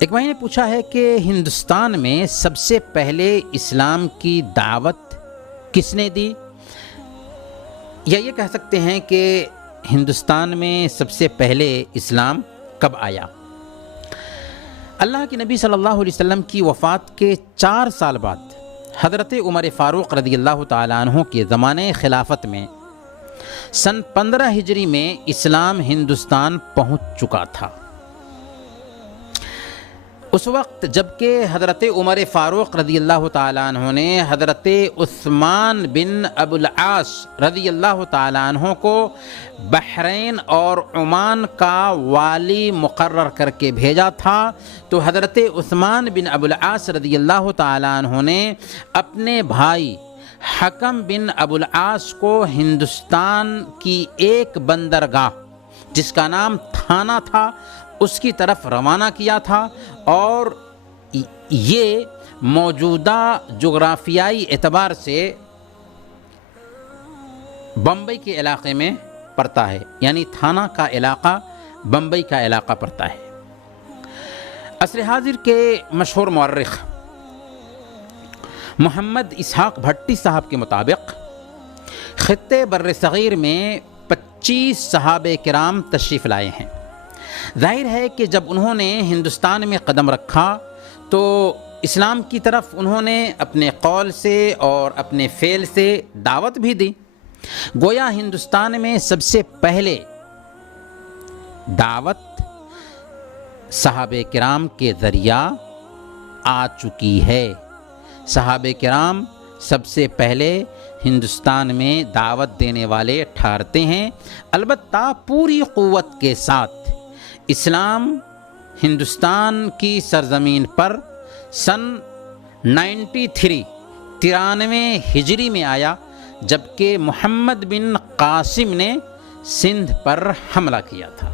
ایک بھائی نے پوچھا ہے کہ ہندوستان میں سب سے پہلے اسلام کی دعوت کس نے دی، یا یہ کہہ سکتے ہیں کہ ہندوستان میں سب سے پہلے اسلام کب آیا؟ اللہ کے نبی صلی اللہ علیہ وسلم کی وفات کے 4 سال بعد حضرت عمر فاروق رضی اللہ تعالیٰ عنہ کے زمانے خلافت میں سن 15 ہجری میں اسلام ہندوستان پہنچ چکا تھا۔ اس وقت جبکہ حضرت عمر فاروق رضی اللہ تعالیٰ عنہ نے حضرت عثمان بن ابو العاص رضی اللہ تعالیٰ عنہ کو بحرین اور عمان کا والی مقرر کر کے بھیجا تھا، تو حضرت عثمان بن ابو العاص رضی اللہ تعالیٰ عنہ نے اپنے بھائی حکم بن ابو العاص کو ہندوستان کی ایک بندرگاہ جس کا نام تھانہ تھا اس کی طرف روانہ کیا تھا، اور یہ موجودہ جغرافیائی اعتبار سے بمبئی کے علاقے میں پڑتا ہے، یعنی تھانہ کا علاقہ بمبئی کا علاقہ پڑتا ہے۔ عصر حاضر کے مشہور مورخ محمد اسحاق بھٹی صاحب کے مطابق خطے بر صغیر میں 25 صحابہ کرام تشریف لائے ہیں۔ ظاہر ہے کہ جب انہوں نے ہندوستان میں قدم رکھا تو اسلام کی طرف انہوں نے اپنے قول سے اور اپنے فعل سے دعوت بھی دی۔ گویا ہندوستان میں سب سے پہلے دعوت صحابہ کرام کے ذریعہ آ چکی ہے۔ صحابہ کرام سب سے پہلے ہندوستان میں دعوت دینے والے ٹھہرتے ہیں، البتہ پوری قوت کے ساتھ اسلام ہندوستان کی سرزمین پر سن 93 ہجری میں آیا، جبکہ محمد بن قاسم نے سندھ پر حملہ کیا تھا۔